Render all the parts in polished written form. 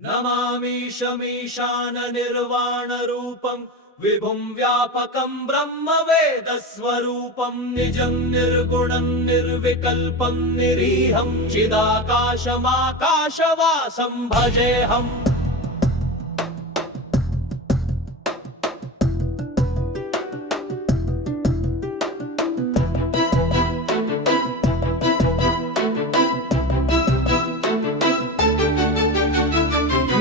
नमामीशमीशाननिर्वाणरूपं विभुं व्यापकं ब्रह्मवेदस्वरूपं निजं निर्गुणं निर्विकल्पं निरीहं चिदाकाशमाकाशवासं भजेऽहम्।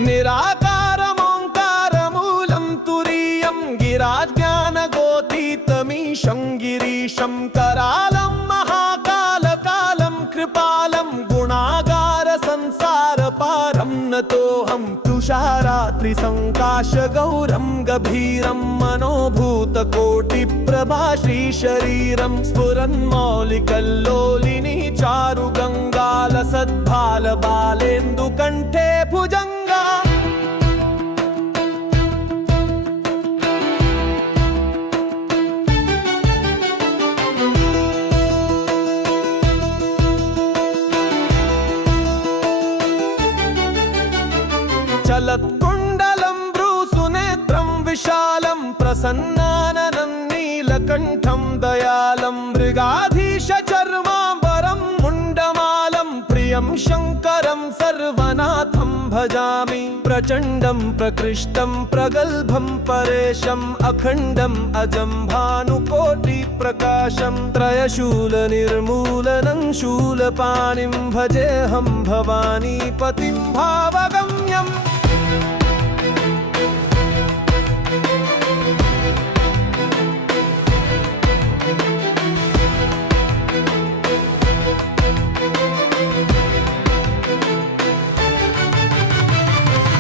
निराकारमोङ्कारमूलं तुरीयं गिराज्ञानगोतीतमीशं गिरीशं करालं महाकालकालं कृपालं गुणागारसंसारपारं नतोऽहं तुषारात्रिसङ्काशगौरं गभीरं मनोभूतकोटिप्रभा श्रीशरीरं स्फुरन्मौलिकल्लोलिनी चारुगङ्गालसद्भालबालेन्दुकण्ठे भुजङ्गा। चलत्कुण्डलं भ्रूसुनेत्रं विशालं प्रसन्नाननं नीलकण्ठं दयालं मृगाधीशचर्माम्बरं मुण्डमालं प्रियं शङ्करं सर्वनाथं भजामि। प्रचण्डं प्रकृष्टं प्रगल्भं परेशम् अखण्डम् अजं भानुकोटिप्रकाशं त्रयशूलनिर्मूलनं शूलपाणिं भजेऽहं भवानीपतिं भावगम्यम्।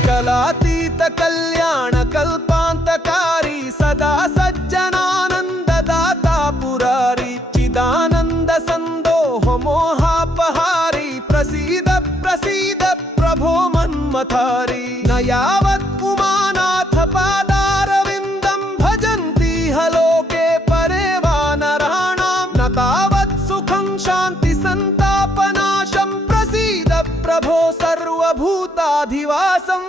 कलातीत कल्याणकल्पान्तकारी सदा सज्जनानन्ददाता पुरारी चिदानन्द सन्दोह मोहापहारी प्रसीद प्रसीद प्रभो मन्मथारी। न यावत् उमानाथ पादारविन्दं भजन्ति लोके परे वा नराणां न तावत् सुखं शान्ति सन्तापनाशं प्रसीद प्रभो सर्वभूताधिवासम्।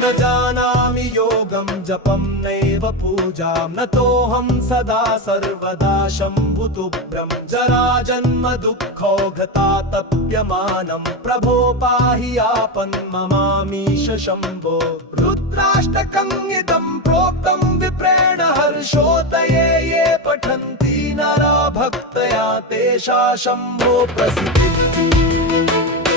न जानामि योगं जपं नैव पूजां नतोऽहं सदा सर्वदा शम्भुतुभ्यं जराजन्म दुःखौघतातप्यमानं प्रभो पाहि आपन्ममामीश शम्भो। रुद्राष्टकं इदं प्रोक्तं विप्रेण हर्षोदये ये पठन्ति नरा भक्तया तेषा शम्भो प्रसिद्धिः।